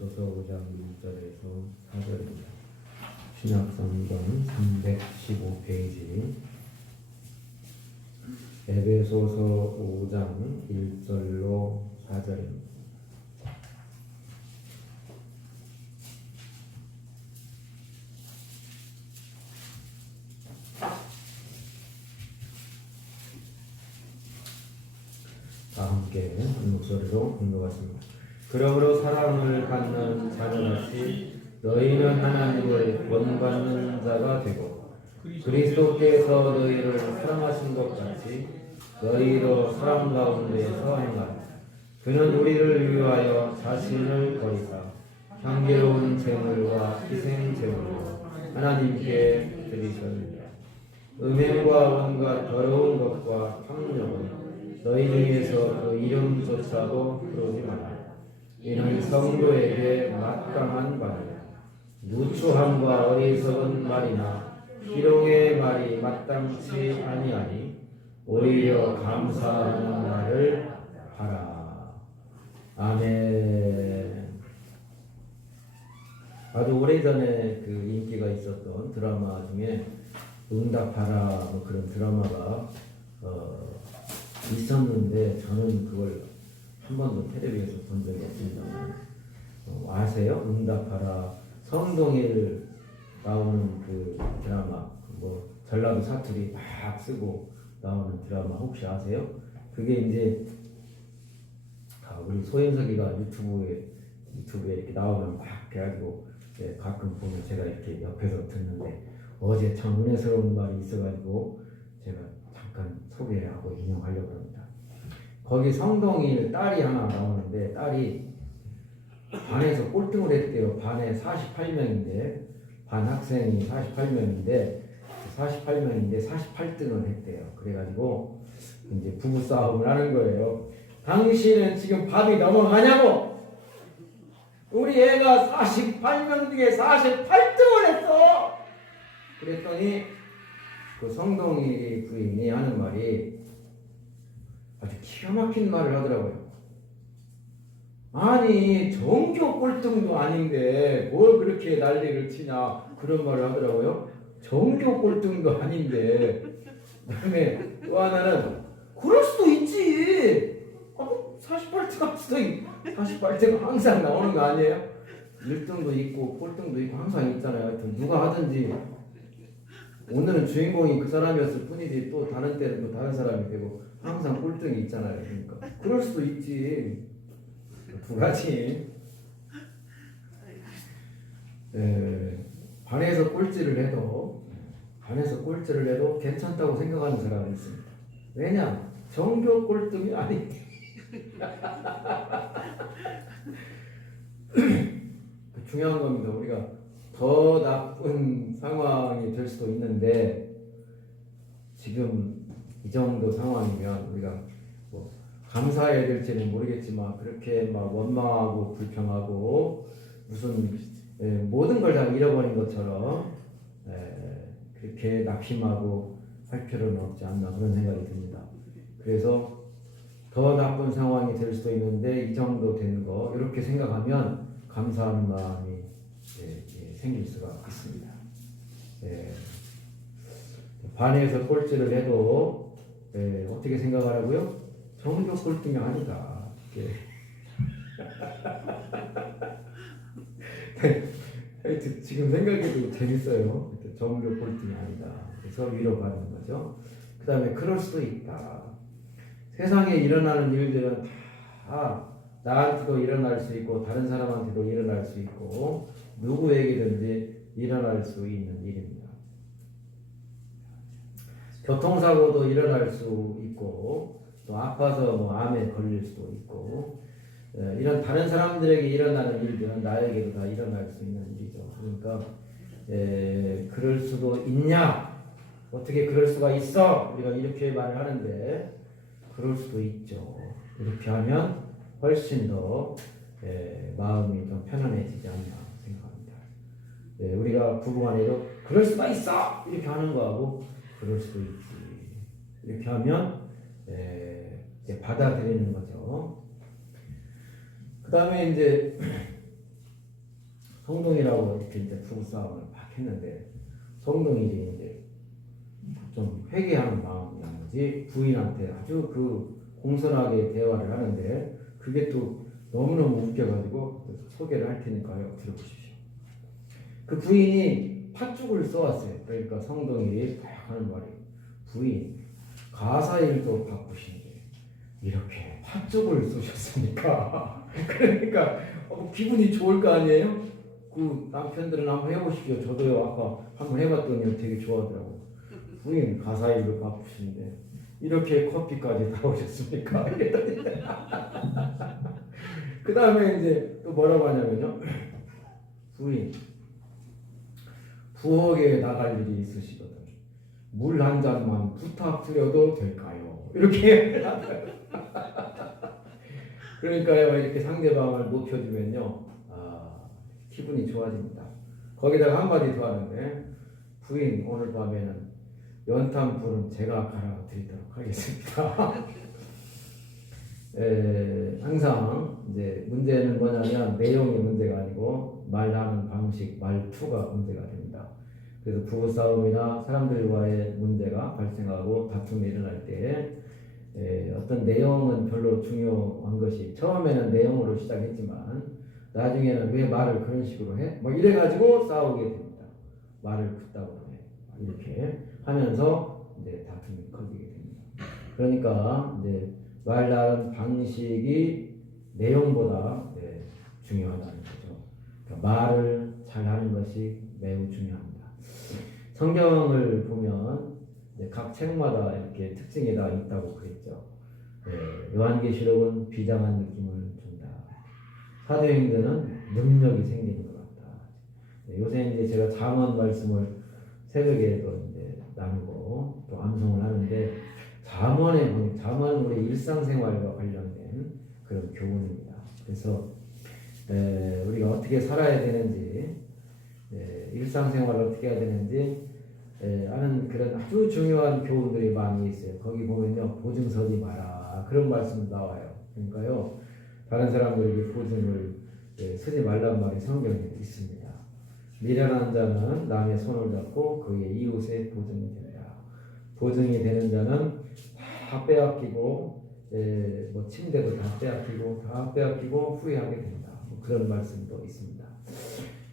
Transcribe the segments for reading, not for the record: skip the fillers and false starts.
에베소서 5장 1절에서 4절입니다. 신약성경 315페이지 에베소서 5장 1절로 4절입니다. 다 함께 한 목소리로 읽어봤습니다. 그러므로 사랑을 갖는 자녀같이 너희는 하나님을 본받는 자가 되고 그리스도께서 너희를 사랑하신 것 같이 너희로 사람 가운데서 행하라. 그는 우리를 위하여 자신을 버리사 향기로운 제물과 희생 제물로 하나님께 드리셨느니라. 음행과 온갖 더러운 것과 탐욕은 너희 중에서 그 이름조차도 부르지 마라. 이는 성도에게 마땅한 바니라. 누추함과 어리석은 말이나 희롱의 말이 마땅치 아니하니 오히려 감사하는 말을 하라. 아멘. 아주 오래전에 그 인기가 있었던 드라마 중에 응답하라 뭐 그런 드라마가 있었는데 저는 그걸 한 번도 텔레비에서 본 적이 없습니다. 아세요? 응답하라. 성동일 나오는 그 드라마, 뭐 전라도 사투리 막 쓰고 나오는 드라마 혹시 아세요? 그게 이제 우리 소연석이가 유튜브에 이렇게 나오면 막 해가지고 가끔 보면 제가 이렇게 옆에서 듣는데 어제 참 은혜스러운 말이 있어가지고 제가 잠깐 소개하고 인용하려고 합니다. 거기 성동일 딸이 하나 나오는데 딸이 반에서 꼴등을 했대요. 반에 48명인데 반 학생이 48명인데 48등을 했대요. 그래가지고 이제 부부 싸움을 하는 거예요. 당신은 지금 밥이 넘어가냐고? 우리 애가 48명 중에 48등을 했어. 그랬더니 그 성동일 부인이 하는 말이 아주 기가 막힌 말을 하더라고요. 아니 전교 꼴등도 아닌데 뭘 그렇게 난리를 치냐 그런 말을 하더라고요. 전교 꼴등도 아닌데. 그다음에 또 하나는 그럴 수도 있지. 48등 할 수도 있. 48등 항상 나오는 거 아니에요? 1등도 있고 꼴등도 있고 항상 있잖아요. 하여튼 누가 하든지 오늘은 주인공이 그 사람이었을 뿐이지 또 다른 때는 또 다른 사람이 되고 항상 꼴등이 있잖아요. 그러니까 그럴 수도 있지. 두 가지. 반에서 꼴찌를 해도 괜찮다고 생각하는 사람이 있습니다. 왜냐? 전교 꼴등이 아니기. 중요한 겁니다. 우리가 더 나쁜 상황이 될 수도 있는데 지금 이 정도 상황이면 우리가 뭐 감사해야 될지는 모르겠지만 그렇게 막 원망하고 불평하고 무슨 모든 걸 다 잃어버린 것처럼 그렇게 낙심하고 할 필요는 없지 않나 그런 생각이 듭니다. 그래서 더 나쁜 상황이 될 수도 있는데 이 정도 된 거 이렇게 생각하면 감사하는 마음이 생길 수가 있습니다. 반에서 꼴찌를 해도 어떻게 생각하라고요? 전교 꼴등이 아니다. 하여튼 지금 생각해도 재밌어요. 전교 꼴등이 아니다. 그래서 위로받는 거죠. 그 다음에 그럴 수도 있다. 세상에 일어나는 일들은 다 나한테도 일어날 수 있고 다른 사람한테도 일어날 수 있고 누구에게든지 일어날 수 있는 일입니다. 교통사고도 일어날 수 있고 또 아파서 뭐 암에 걸릴 수도 있고 이런 다른 사람들에게 일어나는 일들은 나에게도 다 일어날 수 있는 일이죠. 그러니까 그럴 수도 있냐? 어떻게 그럴 수가 있어? 우리가 이렇게 말을 하는데 그럴 수도 있죠. 이렇게 하면 훨씬 더 마음이 더 편안해지지 않나 생각합니다. 우리가 부부간에도 그럴 수가 있어! 이렇게 하는 거하고 그럴 수도 있지. 이렇게 하면 받아들이는 거죠. 그 다음에 이제 성동이라고 이렇게 이제 부부싸움을 막 했는데 성동이 이제 좀 회개하는 마음이었는지 부인한테 아주 그 공손하게 대화를 하는데 그게 또 너무너무 웃겨가지고 소개를 할 테니까요. 들어보십시오. 그 부인이 팥죽을 써왔어요. 그러니까 성동이 딱 하는 말이 부인 가사일도 바쁘신데 이렇게 팥죽을 쏘셨으니까 그러니까 기분이 좋을 거 아니에요? 그 남편들은 한번 해보십시오. 저도요 아까 한번 해봤더니 되게 좋아하더라고요. 부인 가사일도 바쁘신데 이렇게 커피까지 다 오셨습니까? 그 다음에 이제 또 뭐라고 하냐면요. 부인 부엌에 나갈 일이 있으시거든. 물 한 잔만 부탁드려도 될까요? 이렇게 그러니까요 이렇게 상대방을 높여주면요 기분이 좋아집니다. 거기다가 한마디 더 하는데 부인 오늘 밤에는 연탄불은 제가 갈아 드리도록 하겠습니다. 항상 이제 문제는 뭐냐면 내용이 문제가 아니고 말하는 방식, 말투가 문제가 됩니다. 그래서 부부싸움이나 사람들과의 문제가 발생하고 다툼이 일어날 때 어떤 내용은 별로 중요한 것이 처음에는 내용으로 시작했지만 나중에는 왜 말을 그런 식으로 해? 뭐 이래가지고 싸우게 됩니다. 말을 그따구로 해. 이렇게 하면서 이제 다툼이 커지게 됩니다. 그러니까 이제 말하는 방식이 내용보다 중요하다는 거죠. 그러니까 말을 잘하는 것이 매우 중요합니다. 성경을 보면 각 책마다 이렇게 특징이 다 있다고 그랬죠. 요한계시록은 비장한 느낌을 준다. 사도행전은 능력이 생기는 것 같다. 요새 이제 제가 잠언 말씀을 새벽에도 이제 나누고 또 암송을 하는데 잠언은 우리 일상생활과 관련된 그런 교훈입니다. 그래서 우리가 어떻게 살아야 되는지, 일상생활을 어떻게 해야 되는지 하는 그런 아주 중요한 교훈들이 많이 있어요. 거기 보면요 보증 서지 마라 그런 말씀 나와요. 그러니까요 다른 사람들에게 보증을 서지 말란 말이 성경에 있습니다. 미련한 자는 남의 손을 잡고 그의 이웃의 보증이 된다. 보증이 되는 자는 다 빼앗기고 뭐 침대도 다 빼앗기고 후회하게 된다. 뭐 그런 말씀도 있습니다.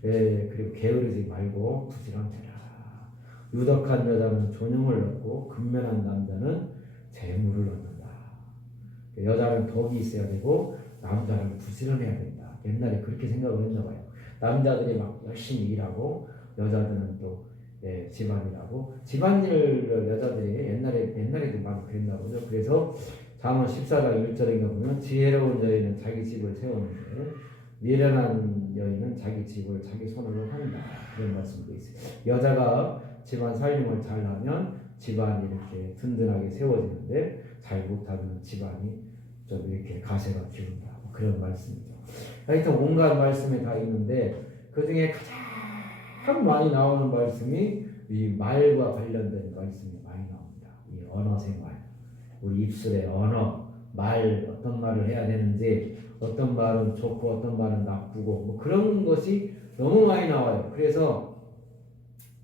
그리고 게으르지 말고 부지런해라. 유덕한 여자는 존용을 얻고 근면한 남자는 재물을 얻는다. 여자는 덕이 있어야 되고 남자는 부지런해야 된다. 옛날에 그렇게 생각을 했나 봐요. 남자들이 막 열심히 일하고 여자들은 또 집안일하고 집안일을 여자들이 옛날에도 많이 그랬나 보죠. 그래서 잠언 14장 1절인가 보면 지혜로운 여인은 자기 집을 세우는데 미련한 여인은 자기 집을 자기 손으로 한다. 그런 말씀도 있어요. 여자가 집안 살림을 잘하면 집안이 이렇게 든든하게 세워지는데 잘 못하면 집안이 좀 이렇게 가세가 기운다. 그런 말씀이죠. 하여튼 온갖 말씀이 다 있는데 그 중에 가장 많이 나오는 말씀이 이 말과 관련된 말씀이 많이 나옵니다. 이 언어 생활, 우리 입술의 언어, 말 어떤 말을 해야 되는지, 어떤 말은 좋고 어떤 말은 나쁘고 뭐 그런 것이 너무 많이 나와요. 그래서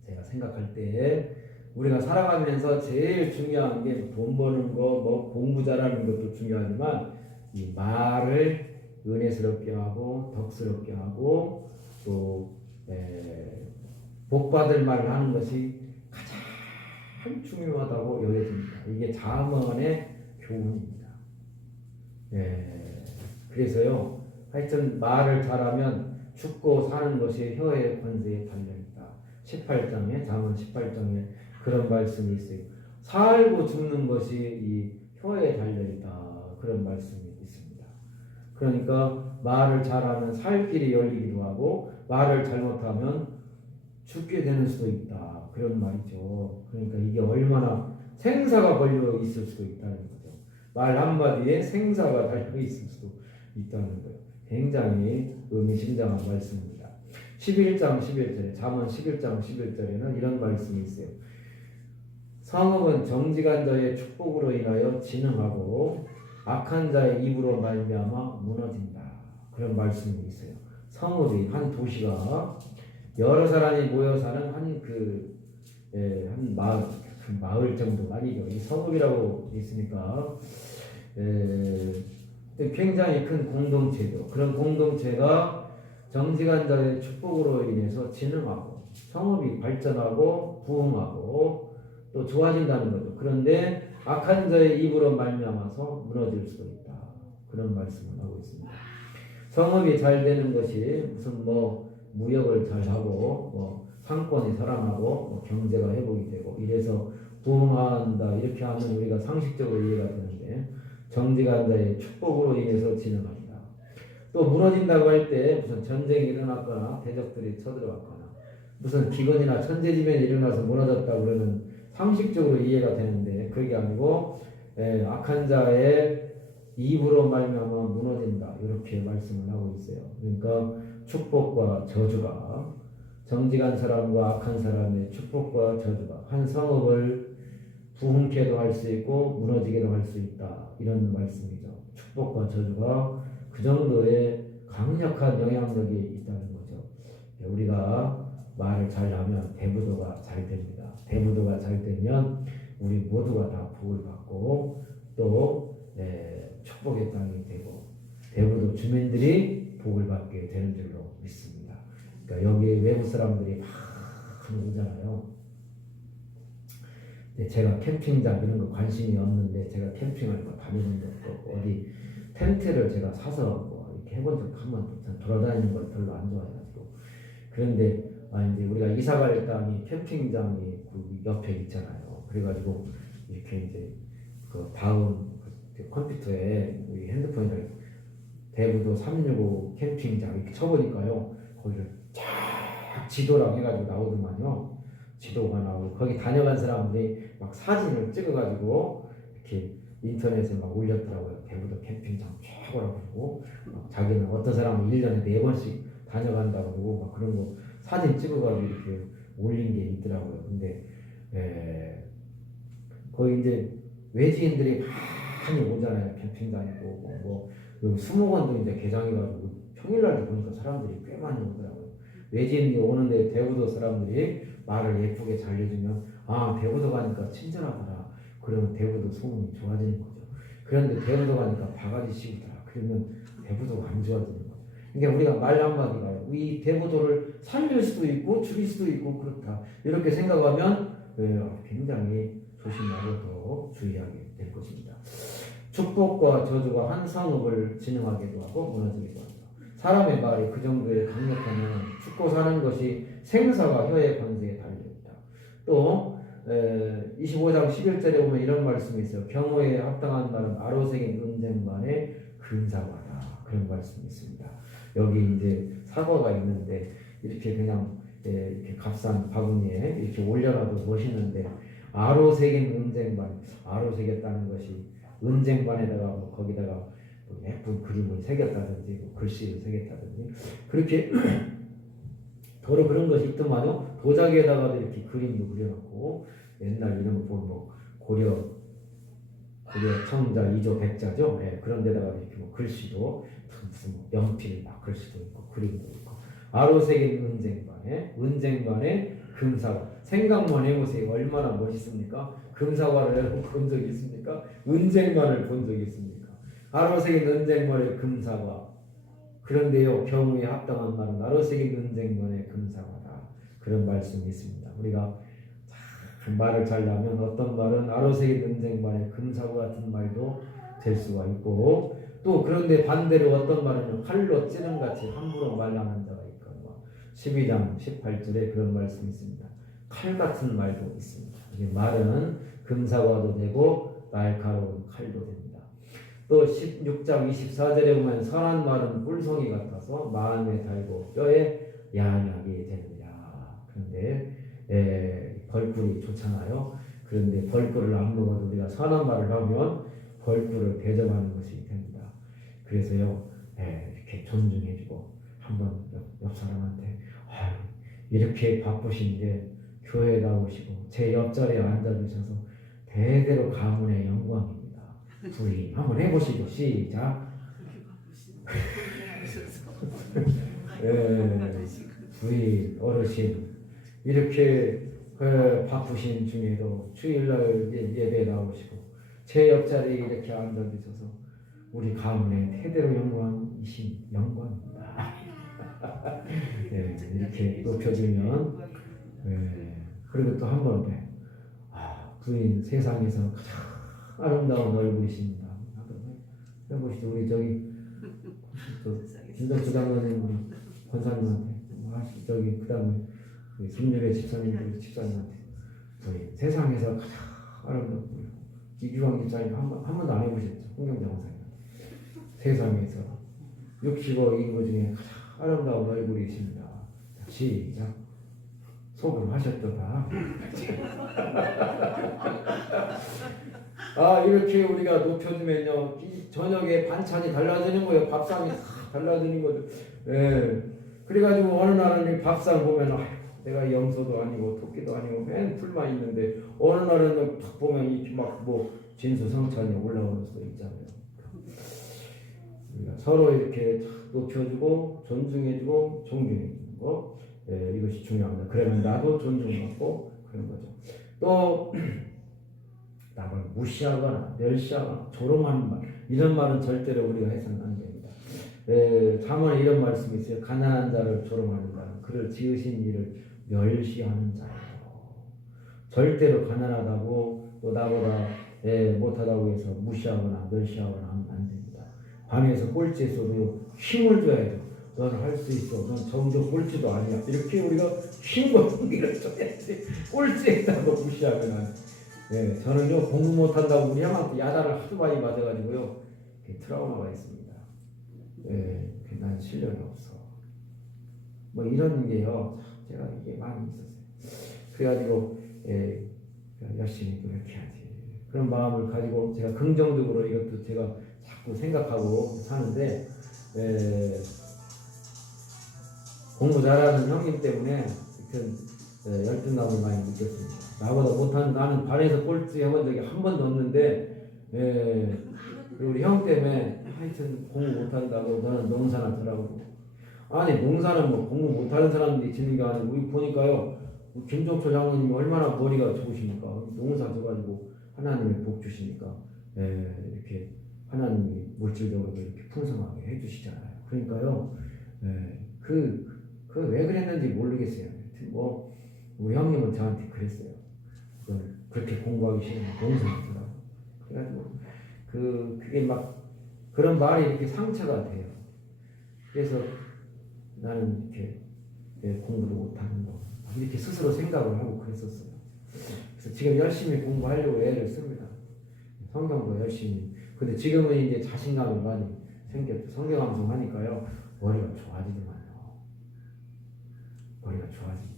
제가 생각할 때 우리가 살아가면서 제일 중요한 게 돈 버는 거, 뭐 공부 잘하는 것도 중요하지만 이 말을 은혜스럽게 하고 덕스럽게 하고 또 복받을 말을 하는 것이 가장 중요하다고 여겨집니다. 이게 잠언의 교훈입니다. 그래서요 하여튼 말을 잘하면 죽고 사는 것이 혀의 권세에 달려있다. 18장에 잠언 18장에 그런 말씀이 있어요. 살고 죽는 것이 이 혀에 달려있다. 그런 말씀이 있습니다. 그러니까 말을 잘하면 살 길이 열리기도 하고 말을 잘못하면 죽게 되는 수도 있다. 그런 말이죠. 그러니까 이게 얼마나 생사가 걸려 있을 수도 있다는 거죠. 말 한마디에 생사가 달려 있을 수도 있다는 거예요. 굉장히 의미심장한 말씀입니다. 11장 11절에 잠언 11장 11절에는 이런 말씀이 있어요. 성읍은 정직한 자의 축복으로 인하여 진흥하고 악한 자의 입으로 말미암아 무너진다. 그런 말씀이 있어요. 성읍이 한 도시가 여러 사람이 모여 사는 한 마을, 그 마을 정도가 아니죠. 이 성읍이라고 있으니까 굉장히 큰 공동체죠. 그런 공동체가 정직한 자의 축복으로 인해서 진흥하고 성읍이 발전하고 부흥하고 또 좋아진다는 거죠. 그런데 악한 자의 입으로 말미암아서 무너질 수도 있다. 그런 말씀을 하고 있습니다. 성읍이 잘 되는 것이 무슨 무역을 잘 하고 상권이 살아나고 경제가 회복이 되고 이래서 부흥한다 이렇게 하면 우리가 상식적으로 이해가 되는데 정직한 자의 축복으로 인해서 진흥한다. 또 무너진다고 할 때 무슨 전쟁이 일어났거나 대적들이 쳐들어갔거나 무슨 기근이나 천재지변이 일어나서 무너졌다 그러면 상식적으로 이해가 되는데 그게 아니고 악한 자의 입으로 말미암아 무너진다 이렇게 말씀을 하고 있어요. 그러니까 축복과 저주가 정직한 사람과 악한 사람의 축복과 저주가 한 성읍을 부흥케도 할 수 있고 무너지게도 할 수 있다 이런 말씀이죠. 축복과 저주가 그 정도의 강력한 영향력이 있다는 거죠. 우리가 말을 잘하면 대부도가 잘 됩니다. 대부도가 잘 되면 우리 모두가 다 복을 받고 또 축복의 땅이 되고 대부도 주민들이 복을 받게 되는 줄로 믿습니다. 그러니까 여기 외국 사람들이 막 오잖아요. 제가 캠핑장 이런 거 관심이 없는데 제가 캠핑을 다니는 것도 없고 어디 텐트를 제가 사서 이렇게 해본 적 한 번도 돌아다니는 걸 별로 안 좋아해가지고 그런데 이제 우리가 이사 갈 땅이 캠핑장이 그 옆에 있잖아요. 그래가지고 이렇게 이제 그 다음 컴퓨터에 우리 핸드폰에 대부도 365 캠핑장 이렇게 쳐보니까요. 거기를 쫙 지도랑 해가지고 나오더만요. 지도가 나오고 거기 다녀간 사람들이 막 사진을 찍어가지고 이렇게 인터넷에 막 올렸더라고요. 대부도 캠핑장 최고라고 그러고 자기는 어떤 사람은 1년에 4번씩 다녀간다고 그러고 막 그런 거 사진 찍어가지고 이렇게 올린 게 있더라고요. 근데 거기 이제 외지인들이 많이 오잖아요. 캠핑장이고 여기 수목원도 이제 개장해가지고 평일날도 보니까 사람들이 꽤 많이 오더라고요. 외지인이 오는데 대부도 사람들이 말을 예쁘게 잘 해주면 대부도 가니까 친절하더라. 그러면 대부도 소문이 좋아지는 거죠. 그런데 대부도 가니까 바가지 씌우더라. 그러면 대부도가 안 좋아지는 거죠. 그러니까 우리가 말 한마디가요. 이 대부도를 살릴 수도 있고 죽일 수도 있고 그렇다. 이렇게 생각하면 굉장히 조심하고 더 주의하게 될 것입니다. 축복과 저주가 한 성읍을 진흥하기도 하고 무너지기도 한다. 사람의 말이 그 정도의 강력하면 죽고 사는 것이 생사와 혀의 권세에 달려있다. 또 25장 11절에 보면 이런 말씀이 있어요. 경호에 합당한 말은 아로새긴 은쟁반의 근사과다. 그런 말씀이 있습니다. 여기 이제 사과가 있는데 이렇게 그냥 이렇게 값싼 바구니에 이렇게 올려놔도 멋있는데 아로새긴 은쟁반, 아로새겼다는 것이 은쟁반에다가 거기다가 예쁜 그림을 새겼다든지 글씨를 새겼다든지 그렇게 도로 그런 것이 있더만요. 도자기에다가도 이렇게 그림도 그려놓고 옛날 이런 거 보면 고려 청자 2조 백자죠. 그런 데다가 이렇게 글씨도 무슨 연필 막 글씨도 있고 그림도 있고 아로새긴 은쟁반에 금사과. 생각만 해보세요. 얼마나 멋있습니까? 금사과를 본 적이 있습니까? 은쟁반을 본 적이 있습니까? 아로새긴 은쟁반의 금사과. 그런데요, 경우에 합당한 말은 아로새긴 은쟁반의 금사과다. 그런 말씀이 있습니다. 우리가 말을 잘 하면 어떤 말은 아로새긴 은쟁반의 금사과 같은 말도 될 수가 있고 또 그런데 반대로 어떤 말은 칼로 찌른같이 함부로 말하는 자가 있거든요. 12장 18절에 그런 말씀이 있습니다. 칼 같은 말도 있습니다. 말은 금사과도 되고 날카로운 칼도 됩니다. 또 16장 24절에 보면 선한 말은 꿀송이 같아서 마음에 달고 뼈에 양하게 되느냐. 그런데 벌꿀이 좋잖아요. 그런데 벌꿀을 안 먹어도 우리가 선한 말을 하면 벌꿀을 대접하는 것이 됩니다. 그래서요 이렇게 존중해주고 한번 옆 사람한테 이렇게 바쁘신데 교회 나오시고 제 옆자리에 앉아주셔서 대대로 가문의 영광입니다. 둘이 한번 해보시죠. 시작. 부인, 어르신 이렇게 바쁘신 중에도 주일날 예배 나오시고 제 옆자리에 이렇게 앉아 계셔서 우리 가문의 대대로 영광이신 영광입니다. 이렇게 높여주면 그리고 또 한 번 부인 세상에서 가장 아름다운 얼굴이십니다. 해보시죠. 우리 저기 또 김덕주 장로님 우리 권사님한테 저기 그 다음에 김유래 집사님 우리 집사님한테 저희 세상에서 가장 아름다운 이규광 집사님 한 번도 안 해보셨죠? 홍경장 원사님 세상에서 65인구 중에 가장 아름다운 얼굴이십니다. 시작. 속으로 하셨도다. 이렇게 우리가 높여주면요 저녁에 반찬이 달라지는 거예요. 밥상이 달라지는 거죠. 그래가지고 어느 날은 밥상 보면 내가 염소도 아니고 토끼도 아니고 맨 풀만 있는데 어느 날은 탁 보면 이렇게 막 뭐 진수성찬이 올라오는 수도 있잖아요. 우리가 서로 이렇게 높여주고 존중해주고 존경해주는 거 이것이 중요합니다. 그러면 나도 존중받고 그런 거죠. 또 남을 무시하거나 멸시하거나 조롱하는 말 이런 말은 절대로 우리가 해서는 안 됩니다. 잠언에 이런 말씀이 있어요. 가난한 자를 조롱하는 자는 그를 지으신 이를 멸시하는 자예요. 절대로 가난하다고 또 나보다 못하다고 해서 무시하거나 멸시하거나 하면 안 됩니다. 밤에서 꼴찌에서도 힘을 줘야죠. 너는 할 수 있어. 넌 정도 꼴찌도 아니야. 이렇게 우리가 힘과 흥미를 줘야지. 꼴찌에다가 무시하면 저는요 공부 못한다고 우리 형한테 야단을 하도 많이 맞아가지고요 트라우마가 있습니다. 난 실력이 없어. 뭐 이런 게요 제가 이게 많이 있었어요. 그래가지고 열심히 그렇게 하지. 그런 마음을 가지고 제가 긍정적으로 이것도 제가 자꾸 생각하고 사는데 공부 잘하는 형님 때문에 열등감을 많이 느꼈습니다. 나보다 못하는 나는 반에서 꼴찌 해본 적이 한 번도 없는데 우리 형 때문에 하여튼 공부 못한다고 너는 농사나 더라고. 아니 농사는 뭐 공부 못하는 사람들이 지는 게 아니고 우리 보니까요 김종철 장로님이 얼마나 머리가 좋으십니까. 농사 져가지고 하나님의 복 주시니까 이렇게 하나님이 물질적으로 이렇게 풍성하게 해주시잖아요. 그러니까요 왜 그랬는지 모르겠어요. 뭐 우리 형님은 저한테 그랬어요. 그렇게 공부하기 싫으면 농사를 더라고. 그래가지고 그게 막 그런 말이 이렇게 상처가 돼요. 그래서 나는 이렇게 공부를 못하는 거 이렇게 스스로 생각을 하고 그랬었어요. 그래서 지금 열심히 공부하려고 애를 씁니다. 성경도 열심히. 근데 지금은 이제 자신감이 많이 생겼죠. 성경 암송 하니까요 머리가 좋아지더만요. 머리가 좋아집니다.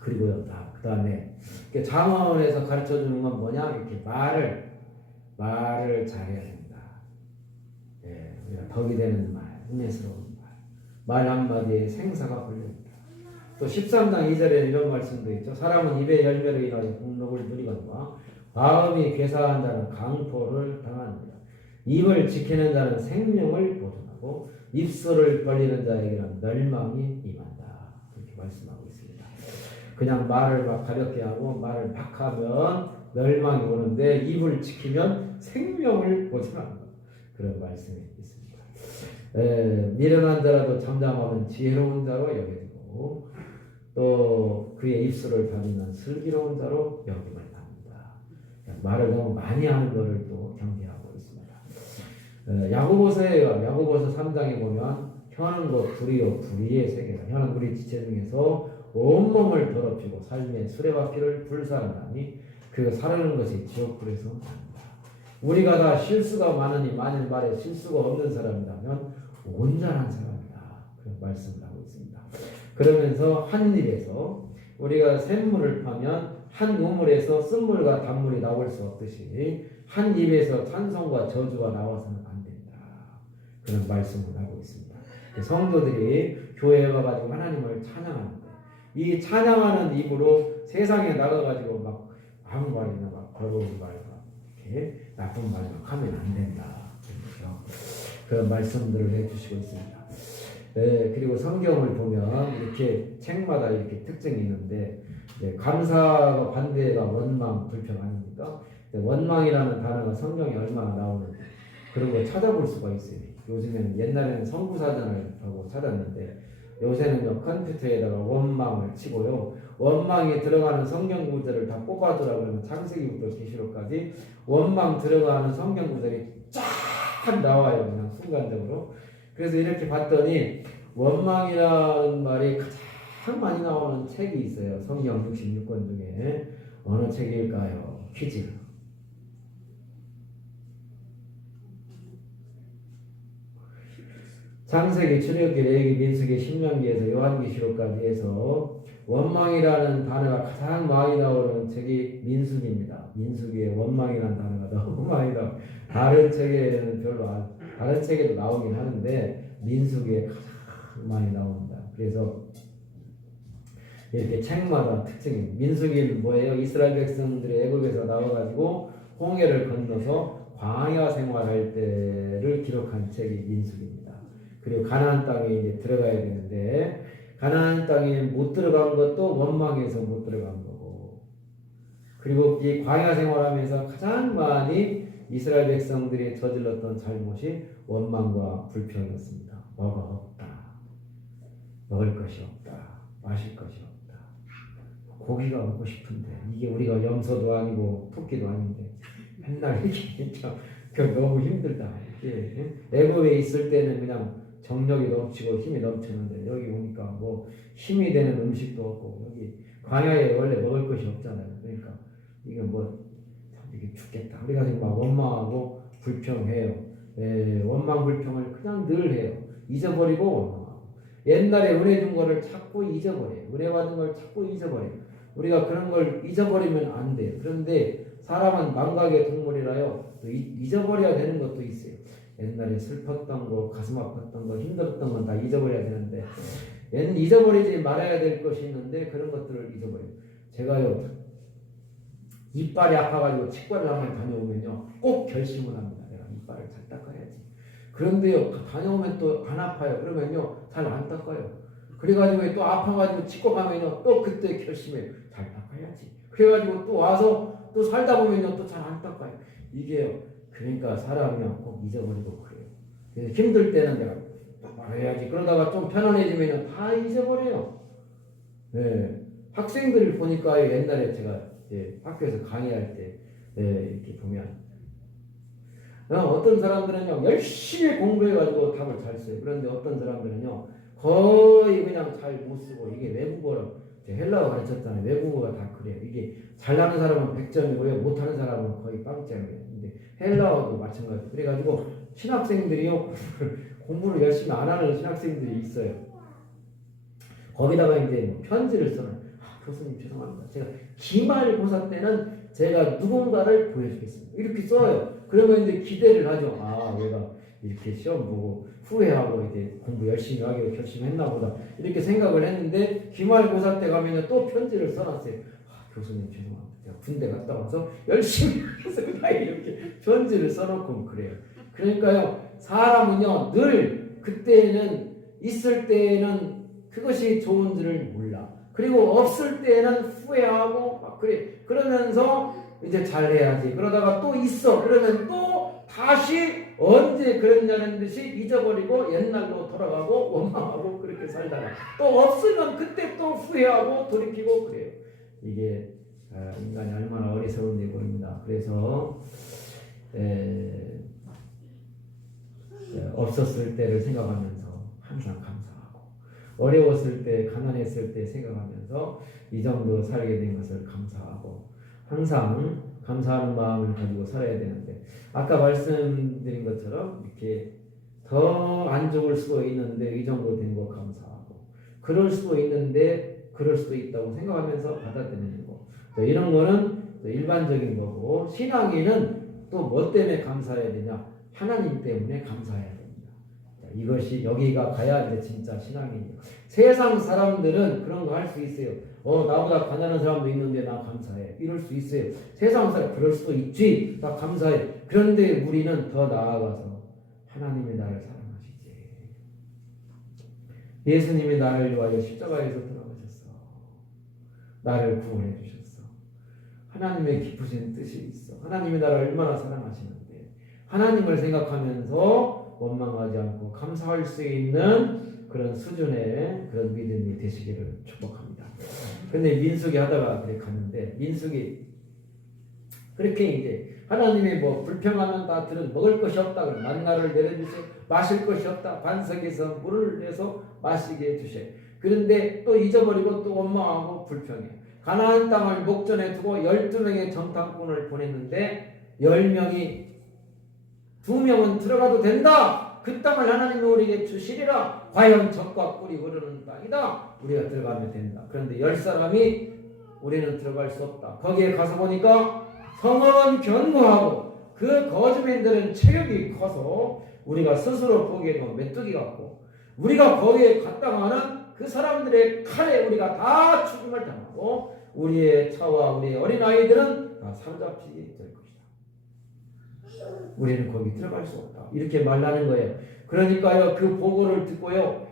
그리고요 그 다음에 잠언에서 가르쳐주는 건 뭐냐 이렇게 말을 잘해야 됩니다. 우리가 덕이 되는 말, 은혜스러운 말 한마디에 생사가 걸립니다. 또 13장 2절에 이런 말씀도 있죠. 사람은 입의 열매로 인하여 복록을 누리거니와 마음이 괴사한 자는 강포를 당합니다. 입을 지키는 자는 생명을 보존하고 입술을 벌리는 자에게는 멸망이 임한다. 그렇게 말씀하고 있습니다. 그냥 말을 막 가볍게 하고 말을 막 하면 멸망이 오는데 입을 지키면 생명을 보존한다. 그런 말씀이 있습니다. 미련한 자라도 잠잠하면 지혜로운 자로 여겨지고 또 그의 입술을 다루면 슬기로운 자로 여김을 받는다. 말을 너무 많이 하는 것을 또 경계하고 있습니다. 야고보서에 야고보서 3장에 보면 혀는 곧 불이요 불의의 세계다. 혀는 우리 지체 중에서 온몸을 더럽히고 삶의 수레바퀴를 불사르나니 그 사르는 것이 지옥불에서 난다. 우리가 다 실수가 많으니 만일 말에 실수가 없는 사람이라면 온전한 사람이다. 그런 말씀을 하고 있습니다. 그러면서 한 입에서 우리가 샘물을 파면 한 우물에서 쓴물과 단물이 나올 수 없듯이 한 입에서 찬송과 저주가 나와서는 안 된다. 그런 말씀을 하고 있습니다. 성도들이 교회에 와가지고 하나님을 찬양하는데 이 찬양하는 입으로 세상에 나가가지고 막 아무 말이나 막 벌거운 말 이렇게 나쁜 말 막 하면 안 된다. 그렇죠? 그런 말씀들을 해주시고 있습니다. 그리고 성경을 보면 이렇게 책마다 이렇게 특징이 있는데 감사가 반대가 원망, 불평 아닙니까? 원망이라는 단어가 성경에 얼마나 나오는지 그런 거 찾아볼 수가 있어요. 요즘에는 옛날에는 성구사전을 하고 찾았는데 요새는요 컴퓨터에다가 원망을 치고요 원망이 들어가는 성경 구절을 다 뽑아주라 그러면 창세기부터 계시록까지 원망 들어가는 성경 구절이 쫙 나와요. 그냥 순간적으로. 그래서 이렇게 봤더니 원망이라는 말이 가장 많이 나오는 책이 있어요. 성경 66권 중에 어느 책일까요? 퀴즈. 창세기, 출애굽기, 레위기, 민수기, 신명기에서 요한계시록까지 해서 원망이라는 단어가 가장 많이 나오는 책이 민수기입니다. 민수기에 원망이라는 단어가 너무 많이 나와요. 다른 책에는 다른 책에도 나오긴 하는데 민수기에 가장 많이 나옵니다. 그래서 이렇게 책마다 특징이 민수기는 뭐예요? 이스라엘 백성들이 애굽에서 나와가지고 홍해를 건너서 광야 생활할 때를 기록한 책이 민수기입니다. 그리고 가나안 땅에 이제 들어가야 되는데 가나안 땅에 못 들어간 것도 원망해서 못 들어간 거고 그리고 이 광야 생활하면서 가장 많이 이스라엘 백성들이 저질렀던 잘못이 원망과 불평이었습니다. 뭐가 없다. 먹을 것이 없다. 마실 것이 없다. 고기가 먹고 싶은데 이게 우리가 염소도 아니고 토끼도 아닌데 맨날 이렇게 너무 힘들다. 이게 애굽에 있을 때는 그냥 정력이 넘치고 힘이 넘치는데 여기 오니까 뭐 힘이 되는 음식도 없고 여기 광야에 원래 먹을 것이 없잖아요. 그러니까 이게 뭐 이게 죽겠다. 우리가 지금 막 원망하고 불평해요. 원망 불평을 그냥 늘 해요. 잊어버리고 원망하고 옛날에 은혜 준 거를 자꾸 잊어버려요. 은혜 받은 걸 자꾸 잊어버려요. 우리가 그런 걸 잊어버리면 안 돼요. 그런데 사람은 망각의 동물이라요. 또 잊어버려야 되는 것도 있어요. 옛날에 슬펐던 거, 가슴 아팠던 거, 힘들었던 건 다 잊어버려야 되는데 잊어버리지 말아야 될 것이 있는데 그런 것들을 잊어버려요. 제가요 이빨이 아파가지고 치과를 한번 다녀오면요 꼭 결심을 합니다. 내가 이빨을 잘 닦아야지. 그런데요 다녀오면 또 안 아파요. 그러면요 잘 안 닦아요. 그래가지고 또 아파가지고 치과 가면요 또 그때 결심해요. 잘 닦아야지. 그래가지고 또 와서 또 살다 보면요 또 잘 안 닦아요. 이게요. 그러니까 사람이 꼭 잊어버리고 그래요. 그래서 힘들 때는 내가 말해야지. 그러다가 좀 편안해지면 다 잊어버려요. 네. 학생들을 보니까 옛날에 제가 학교에서 강의할 때 이렇게 보면 어떤 사람들은요 열심히 공부해가지고 답을 잘 써요. 그런데 어떤 사람들은요 거의 그냥 잘 못 쓰고 이게 외국어로 헬라어 가르쳤잖아요. 외국어가 다 그래요. 이게 잘하는 사람은 100점이고요. 못하는 사람은 거의 빵점이에요. 근데 헬라어도 마찬가지고 그래가지고 신학생들이요 공부를 열심히 안 하는 신학생들이 있어요. 거기다가 이제 편지를 써요. 교수님 죄송합니다. 제가 기말고사 때는 제가 누군가를 보여주겠습니다. 이렇게 써요. 그러면 이제 기대를 하죠. 아, 얘가 이렇게 시험 보고 후회하고 이제 공부 열심히 하기로 결심했나 보다. 이렇게 생각을 했는데 기말고사 때 가면 또 편지를 써놨어요. 아, 교수님 죄송합니다. 제가 군대 갔다 와서 열심히 해서 이렇게 편지를 써놓고 그래요. 그러니까요, 사람은요, 늘 그때는 있을 때는 그것이 좋은 줄을 몰라. 그리고 없을 때는 후회하고 막 그래. 그러면서 이제 잘해야지. 그러다가 또 있어. 그러면 또 다시 언제 그랬냐는 듯이 잊어버리고 옛날로 돌아가고 원망하고 그렇게 살다가 또 없으면 그때 또 후회하고 돌이키고 그래요. 이게 인간이 얼마나 어리석은지 보입니다. 그래서 없었을 때를 생각하면서 항상 감사하고 어려웠을 때 가난했을 때 생각하면서 이 정도 살게 된 것을 감사하고 항상 감사하는 마음을 가지고 살아야 되는데 아까 말씀드린 것처럼 이렇게 더 안 좋을 수도 있는데 이 정도 된 거 감사하고 그럴 수도 있는데 그럴 수도 있다고 생각하면서 받아들이는 거 이런 거는 일반적인 거고 신앙인은 또 뭐 때문에 감사해야 되냐 하나님 때문에 감사해야 됩니다. 이것이 여기가 가야 이제 진짜 신앙이에요. 세상 사람들은 그런 거 할 수 있어요. 나보다 가난한 사람도 있는데 나 감사해. 이럴 수 있어요. 세상 사람 그럴 수도 있지. 나 감사해. 그런데 우리는 더 나아가서 하나님이 나를 사랑하시지. 예수님이 나를 위하여 십자가에서 돌아가셨어. 나를 구원해 주셨어. 하나님의 깊으신 뜻이 있어. 하나님이 나를 얼마나 사랑하시는데 하나님을 생각하면서 원망하지 않고 감사할 수 있는 그런 수준의 그런 믿음이 되시기를 축복합니다. 근데 민수기 하다가 그래 갔는데 민수기 그렇게 이제 하나님이 뭐 불평하면 다 들은 먹을 것이 없다 그래 만나를 내려주세요. 마실 것이 없다. 반석에서 물을 내서 마시게 해주세요. 그런데 또 잊어버리고 또 원망하고 불평해. 가나안 땅을 목전에 두고 12명의 정탐꾼을 보냈는데 10명이 2명은 들어가도 된다. 그 땅을 하나님이 우리에게 주시리라. 과연 젖과 꿀이 흐르는 땅이다. 우리가 들어가면 된다. 그런데 10사람이 우리는 들어갈 수 없다. 거기에 가서 보니까 성은 견고하고 그 거주민들은 체격이 커서 우리가 스스로 보기에도 메뚜기 같고 우리가 거기에 갔다가는 그 사람들의 칼에 우리가 다 죽임을 당하고 우리의 차와 우리의 어린아이들은 다 사로잡히게 될 것이다. 우리는 거기 들어갈 수 없다. 이렇게 말하는 거예요. 그러니까요, 그 보고를 듣고요,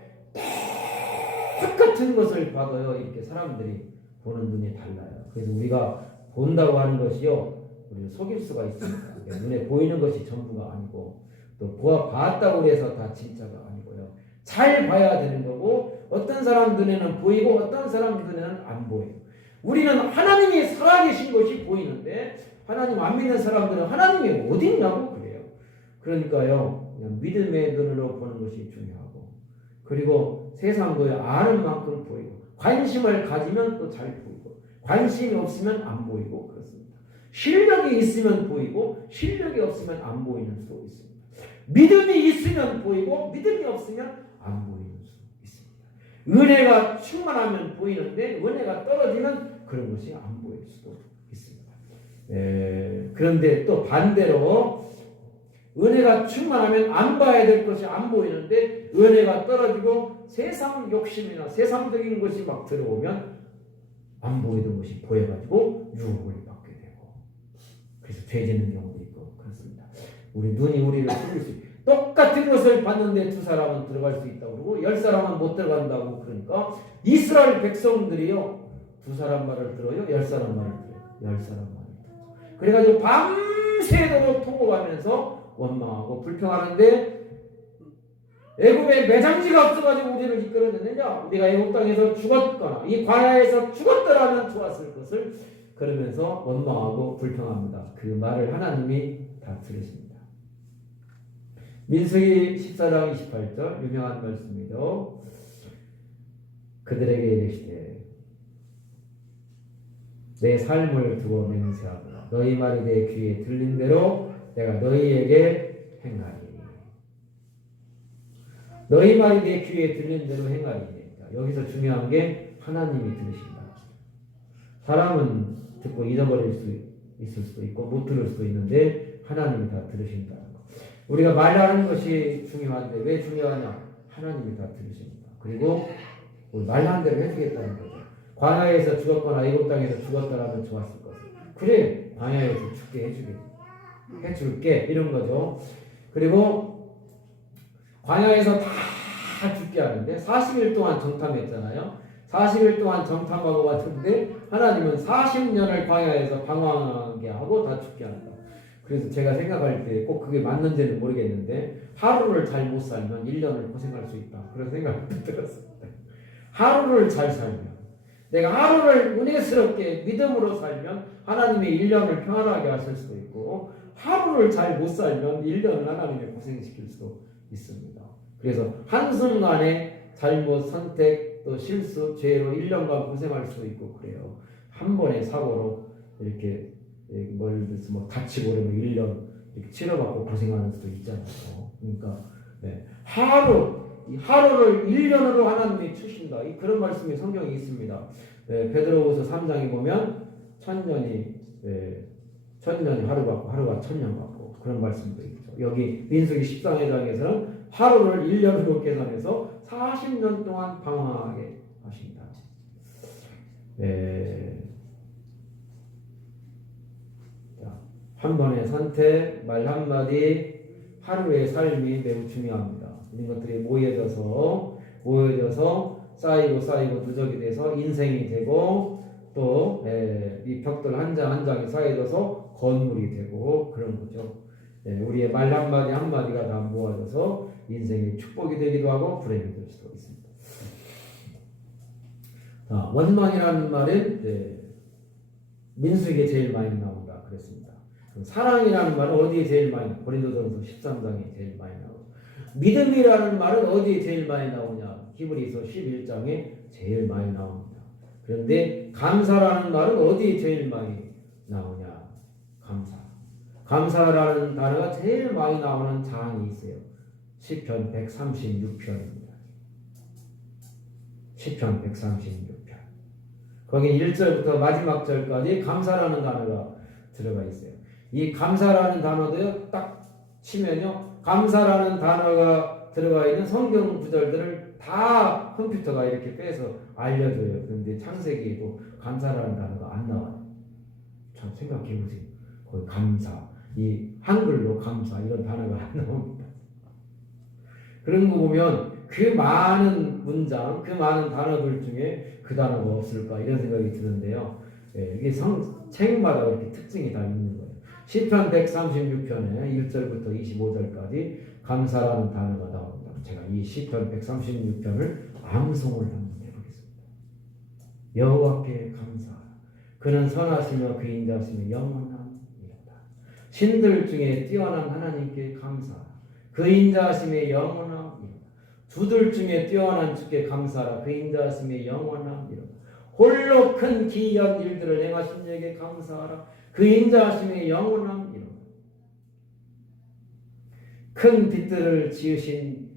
똑같은 것을 봐도요, 이렇게 사람들이 보는 눈이 달라요. 그래서 우리가 본다고 하는 것이요, 우리는 속일 수가 있습니다. 눈에 보이는 것이 전부가 아니고, 또 봤다고 해서 다 진짜가 아니고요. 잘 봐야 되는 거고, 어떤 사람 눈에는 보이고, 어떤 사람 눈에는 안 보여요. 우리는 하나님이 살아계신 것이 보이는데, 하나님 안 믿는 사람들은 하나님이 어디 있냐고 그래요. 그러니까요, 그냥 믿음의 눈으로 보는 것이 중요하고, 그리고 세상도 아는 만큼 보이고, 관심을 가지면 또 잘 보이고, 관심이 없으면 안 보이고 그렇습니다. 실력이 있으면 보이고, 실력이 없으면 안 보이는 수도 있습니다. 믿음이 있으면 보이고, 믿음이 없으면 안 보이는 수 있습니다. 은혜가 충만하면 보이는데, 은혜가 떨어지면 그런 것이 안 보일 수도 있습니다. 그런데 또 반대로 은혜가 충만하면 안 봐야 될 것이 안 보이는데 은혜가 떨어지고 세상 욕심이나 세상적인 것이 막 들어오면 안 보이던 것이 보여가지고 유혹을 받게 되고 그래서 죄지는 경우도 있고 그렇습니다. 우리 눈이 우리를 속일 수 있고 똑같은 것을 봤는데 2사람은 들어갈 수 있다고 그러고 10사람은 못 들어간다고 그러니까 이스라엘 백성들이요 2사람 말을 들어요 10사람 말을 들어요 10사람 말을 들어요. 그래가지고 밤새도록 통곡하면서 원망하고 불평하는데 애굽에 매장지가 없어가지고 우리를 이끌어냈느냐 우리가 애굽 땅에서 죽었거나 이 광야에서 죽었더라면 좋았을 것을 그러면서 원망하고 불평합니다. 그 말을 하나님이 다 들으십니다. 민수기 14장 28절 유명한 말씀이죠. 그들에게 이르시되 내 삶을 두고 맹세하노라 너희 말이 내 귀에 들린 대로 내가 너희에게 행하리니 너희 말이 내 귀에 들린 대로 행하리니 여기서 중요한 게 하나님이 들으신다. 사람은 듣고 잊어버릴 수 있을 수도 있고 못 들을 수도 있는데 하나님이 다 들으신다는 거. 우리가 말하는 것이 중요한데 왜 중요하냐? 하나님이 다 들으십니다. 그리고 말한 대로 해주겠다는 거죠. 광야에서 죽었거나 애굽 땅에서 죽었더라면 좋았을 것을. 그래 광야에서 죽게 해줄게 이런 거죠. 그리고 광야에서 다 죽게 하는데 40일 동안 정탐했잖아요. 40일 동안 정탐하고 왔는데 하나님은 40년을 광야에서 방황하게 하고 다 죽게 한다. 그래서 제가 생각할 때 꼭 그게 맞는지는 모르겠는데 하루를 잘 못 살면 1년을 고생할 수 있다. 그런 생각이 들었습니다. 하루를 잘 살면 내가 하루를 은혜스럽게 믿음으로 살면 하나님이 1년을 평안하게 하실 수도 있고 하루를 잘 못 살면 1년을 하나님이 고생시킬 수도 있습니다. 그래서 한순간에 잘못 선택 또 실수 죄로 1년간 고생할 수도 있고 그래요. 한 번의 사고로 이렇게 예를 들어서 뭐 다치고 그러면 1년 이렇게 치료받고 고생하는 수도 있잖아요. 그러니까 하루를 1년으로 하나님이 주신다. 그런 말씀이 성경에 있습니다. 베드로후서 3장에 보면 천년이 하루 같고 하루가 천년 같고 그런 말씀도 있죠. 여기 민수기 14장에서는 하루를 1년으로 계산해서 40년 동안 방황하게 하신다. 한 번의 선택, 말 한마디, 하루의 삶이 매우 중요합니다. 이런 것들이 모여져서 쌓이고 누적이 돼서 인생이 되고 또 이 벽돌 한 장 한 장이 쌓여져서 건물이 되고 그런 거죠. 우리의 말 한마디 한마디가 다 모아져서 인생의 축복이 되기도 하고 불행이 될 수도 있습니다. 원망이라는 말은 민수에게 제일 많이 나온다 그랬습니다. 사랑이라는 말은 어디에 제일 많이 나오냐? 고린도전서 13장에 제일 많이 나오죠. 믿음이라는 말은 어디에 제일 많이 나오냐? 히브리서 11장에 제일 많이 나옵니다. 그런데 감사라는 말은 어디에 제일 많이 나오냐? 감사라는 단어가 제일 많이 나오는 장이 있어요. 시편 136편입니다. 시편 136편. 거기 1절부터 마지막 절까지 감사라는 단어가 들어가 있어요. 이 감사라는 단어도요, 딱 치면요, 감사라는 단어가 들어가 있는 성경 구절들을 다 컴퓨터가 이렇게 빼서 알려줘요. 그런데 창세기에도 감사라는 단어가 안 나와요. 참 생각해 보세요. 거기 감사, 이 한글로 감사 이런 단어가 안 나옵니다. 그런 거 보면 그 많은 문장, 그 많은 단어들 중에 그 단어가 없을까 이런 생각이 드는데요. 이게 책마다 이렇게 특징이 다 있는 거예요. 시편 136편에 1절부터 25절까지 감사라는 단어가 나옵니다. 제가 이 시편 136편을 암송을 한번 해보겠습니다. 여호와께 감사하라. 그는 선하시며 그 인자하시며 영원함이로다. 신들 중에 뛰어난 하나님께 감사하라. 그 인자하심의 영원함이로다. 주들 중에 뛰어난 주께 감사하라. 그 인자하심의 영원함이로다. 홀로 큰 기이한 일들을 행하신 이에게 감사하라. 그 인자하심의 영원함이로다. 큰 빛들을 지으신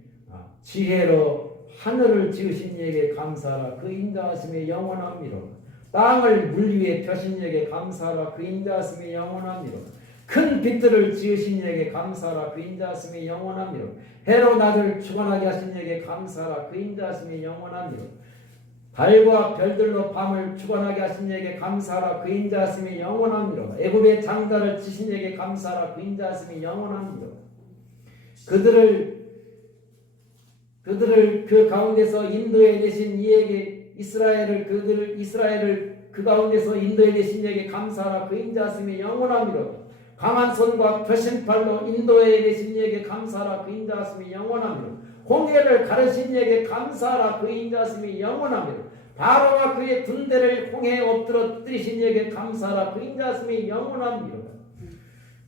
지혜로 하늘을 지으신 이에게 감사하라. 그 인자하심의 영원함이로다. 땅을 물 위에 펴신 이에게 감사하라. 그 인자하심의 영원함이로다. 큰 빛들을 지으신 이에게 감사하라. 그 인자하심의 영원함이로다. 해로 낮을 주관하게 하신 이에게 감사하라. 그 인자하심의 영원함이로다. 달과 별들로 밤을 주관하게 하신 이에게 감사하라. 그 인자하심의 영원함이로다. 애굽의 장자를 치신 이에게 감사하라. 그 인자하심의 영원함이로다. 그들을 그 가운데서 인도해 내신 이에게 이스라엘을 그 가운데서 인도해 내신 이에게 감사하라. 그 인자하심의 영원함이로다. 강한 손과 펴신 팔로 인도해 내신 이에게 감사하라. 그 인자하심이 영원함이로다. 홍해를 가르신 이에게 감사하라. 그 인자하심이 영원함이로다. 바로와 그의 군대를 홍해에 엎드려 뜨리신 이에게 감사하라. 그 인자하심이 영원함이로다.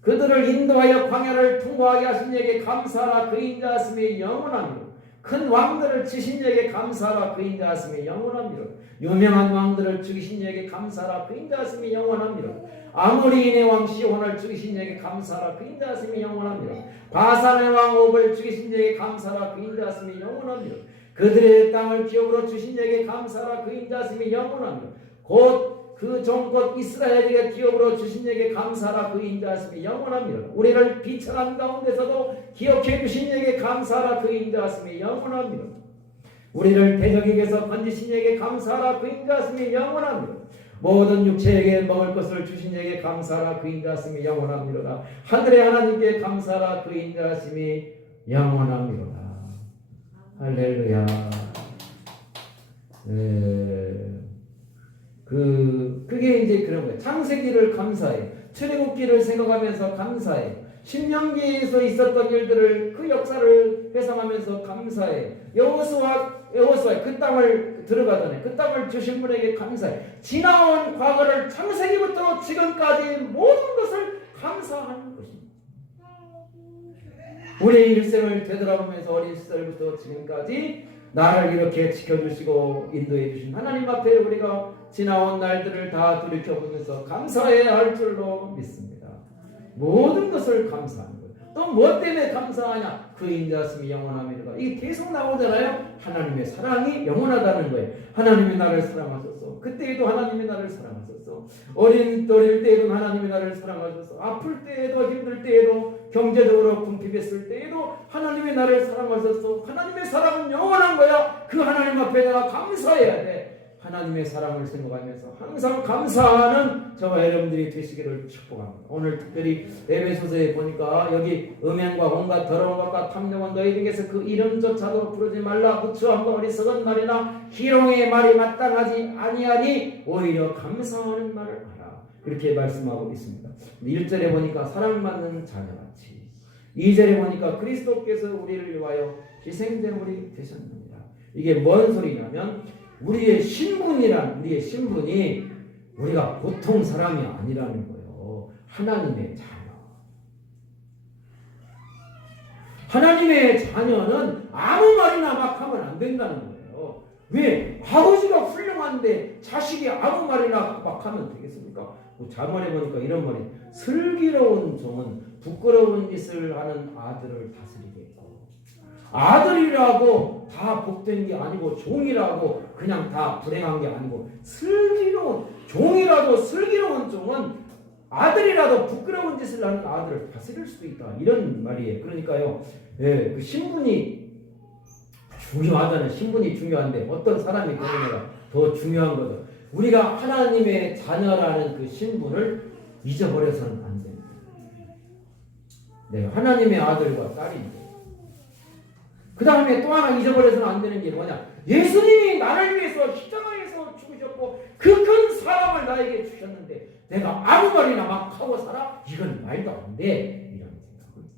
그들을 인도하여 광야를 통과하게 하신 이에게 감사하라. 그 인자하심이 영원함이로다. 큰 왕들을 치신 이에게 감사하라. 그 인자하심이 영원함이로다. 유명한 왕들을 죽이신 이에게 감사하라. 그 인자하심이 영원함이로다. 아모리인의 왕 시혼을 죽이신 이에게 감사하라. 그 인자하심이 영원함이로다. 바산의 왕 옥을 죽이신 이에게 감사하라. 그 인자하심이 영원함이로다. 그들의 땅을 기업으로 주신 이에게 감사하라. 그 인자하심이 영원함이로다. 곧 그 종곧 이스라엘에게 기업으로 주신 이에게 감사하라. 그 인자하심이 영원함이로다. 우리를 비천한 가운데서도 기억해 주신 이에게 감사하라. 그 인자하심이 영원함이로다. 우리를 대적에게서 건지신 이에게 감사하라. 그 인자하심이 영원함이로다. 모든 육체에게 먹을 것을 주신 이에게 감사하라. 그 인자하심이 영원함이로다. 하늘의 하나님께 감사하라. 그 인자하심이 영원함이로다. 할렐루야. 그게 이제 그런 거예요. 창세기를 감사해. 출애굽기를 생각하면서 감사해. 신명기에서 있었던 일들을 그 역사를 회상하면서 감사해. 여호수아 그 땅을 들어가잖아요. 그 땅을 주신 분에게 감사해. 지나온 과거를 창세기부터 지금까지 모든 것을 감사하는 것입니다. 우리의 일생을 되돌아보면서 어린 시절부터 지금까지 나를 이렇게 지켜주시고 인도해 주신 하나님 앞에 우리가 지나온 날들을 다 돌이켜보면서 감사해야 할 줄로 믿습니다. 모든 것을 감사하는 거예요. 또 뭐 때문에 감사하냐? 그 인자하심이 영원함이로다. 이게 계속 나오잖아요. 하나님의 사랑이 영원하다는 거예요. 하나님이 나를 사랑하셨어. 그때에도 하나님이 나를 사랑하셨어. 어릴 때에도 하나님이 나를 사랑하셨어. 아플 때에도 힘들 때에도 경제적으로 궁핍했을 때에도 하나님이 나를 사랑하셨어. 하나님의 사랑은 영원한 거야. 그 하나님 앞에 내가 감사해야 돼. 하나님의 사랑을 생각하면서 항상 감사하는 저와 여러분들이 되시기를 축복합니다. 오늘 특별히 에베소서에 보니까 여기 음행과 온갖 더러운 것과 탐욕은 너희에게서 그 이름조차도 부르지 말라. 부추함과 어리석은 말이나 희롱의 말이 마땅하지 아니하니 오히려 감사하는 말을 하라. 이렇게 말씀하고 있습니다. 1절에 보니까 사랑받는 자녀같이, 2절에 보니까 그리스도께서 우리를 위하여 희생제물이 되셨느니라. 이게 뭔 소리냐면 우리의 신분이 우리가 보통 사람이 아니라는 거예요. 하나님의 자녀. 하나님의 자녀는 아무 말이나 막 하면 안 된다는 거예요. 왜? 아버지가 훌륭한데 자식이 아무 말이나 막 하면 되겠습니까? 자문해 보니까 이런 말이, 슬기로운 종은 부끄러운 짓을 하는 아들을 다스리겠고, 아들이라고 다 복된 게 아니고 종이라고 그냥 다 불행한 게 아니고, 슬기로운 종은 아들이라도 부끄러운 짓을 하는 아들을 다스릴 수도 있다, 이런 말이에요. 그러니까요, 그 신분이 중요하잖아요. 신분이 중요한데 어떤 사람이 그러느냐가 더 중요한 거죠. 우리가 하나님의 자녀라는 그 신분을 잊어버려서는 안 됩니다. 내가 하나님의 아들과 딸인데, 그 다음에 또 하나 잊어버려서는 안 되는 게 뭐냐? 예수님이 나를 위해서 십자가에서 죽으셨고 그 큰 사랑을 나에게 주셨는데 내가 아무 말이나 막 하고 살아? 이건 말도 안 돼. 이런 생각을.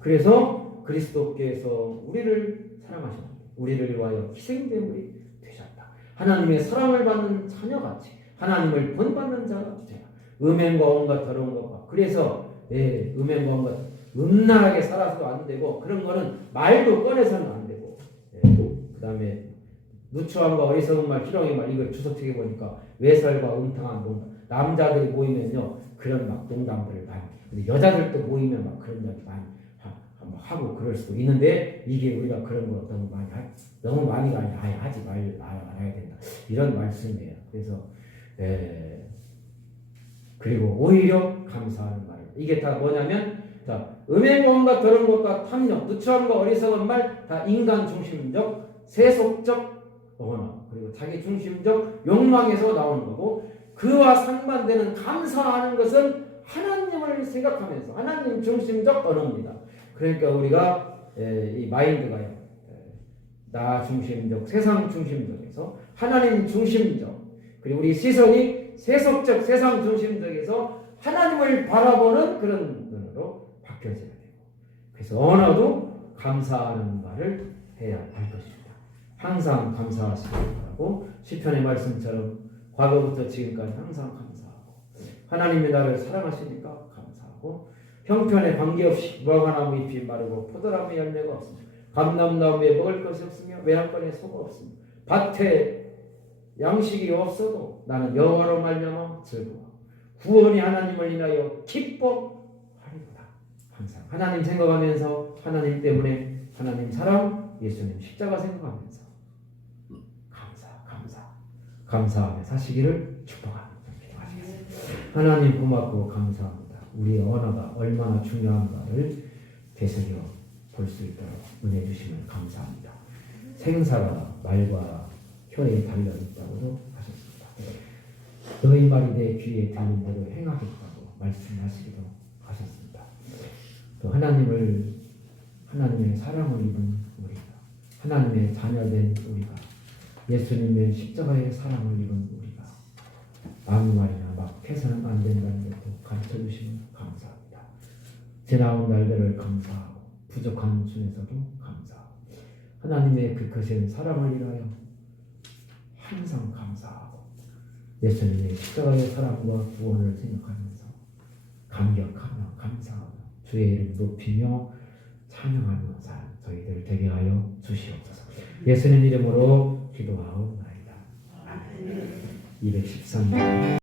그래서 그리스도께서 우리를 사랑하셨는데 우리를 위하여 희생제물이 되셨다. 하나님의 사랑을 받는 자녀같이 하나님을 본받는 자가 되라. 음행과 온갖 더러운 것과, 그래서 음행과 온갖 음란하게 살아서도 안 되고, 그런 거는 말도 꺼내서는 안 되고, 그 다음에 누추함과 어리석은 말, 희롱의 말, 이걸 주석책에 보니까 외설과 음탕한 농담, 남자들이 모이면요 그런 막 농담들을 많이, 근데 여자들도 모이면 막 그런 이야기 많이 하고 그럴 수도 있는데, 이게 우리가 그런 거 너무 많이 하지 말아야 된다, 이런 말씀이에요. 그래서 그리고 오히려 감사하는 말, 이게 다 뭐냐면, 자, 음행과 더러운 것과 탐욕, 누추함과 어리석은 말, 다 인간 중심적 세속적 언어, 그리고 자기 중심적 욕망에서 나오는 거고, 그와 상반되는 감사하는 것은 하나님을 생각하면서 하나님 중심적 언어입니다. 그러니까 우리가 이 마인드가요, 나 중심적, 세상 중심적에서 하나님 중심적, 그리고 우리 시선이 세속적, 세상 중심적에서 하나님을 바라보는 그런 눈으로 바뀌어져야 되고, 그래서 언어도 감사하는 말을 해야 할 것입니다. 항상 감사하시길 바라고, 시편의 말씀처럼 과거부터 지금까지 항상 감사하고, 하나님이 나를 사랑하시니까 감사하고, 형편에 관계없이 무화과나무 잎이 마르고 포도나무 열매가 없으며 감람나무에 먹을 것이 없으며 외양간에 소가 없으며 밭에 양식이 없어도 나는 여호와로 말미암아 즐거워 구원이 하나님을 인하여 기뻐하리로다. 항상 하나님 생각하면서, 하나님 때문에, 하나님 사랑, 예수님 십자가 생각하면서 감사하며 사시기를 축복합니다. 하나님 고맙고 감사합니다. 우리의 언어가 얼마나 중요한가를 되새겨 볼 수 있도록 은혜 주시면 감사합니다. 생사가 말과 혀에 달려있다고도 하셨습니다. 너희 말이 내 귀에 들린 대로 행하겠다고 말씀하시기도 하셨습니다. 또 하나님의 사랑을 입은 우리가, 하나님의 자녀된 우리가, 예수님의 십자가의 사랑을 입은 우리가 아무 말이나 막 해서는 안 된다는 것도 가르쳐 주시면 감사합니다. 지나온 날들을 감사하고 부족한 중에서도 감사하고 하나님의 그 크신 사랑을 인하여 항상 감사하고 예수님의 십자가의 사랑과 구원을 생각하면서 감격하며 감사하며 주의 이름 높이며 찬양하는 삶 저희들 되게 하여 주시옵소서. 예수님 이름으로 기도하옵나이다. 213번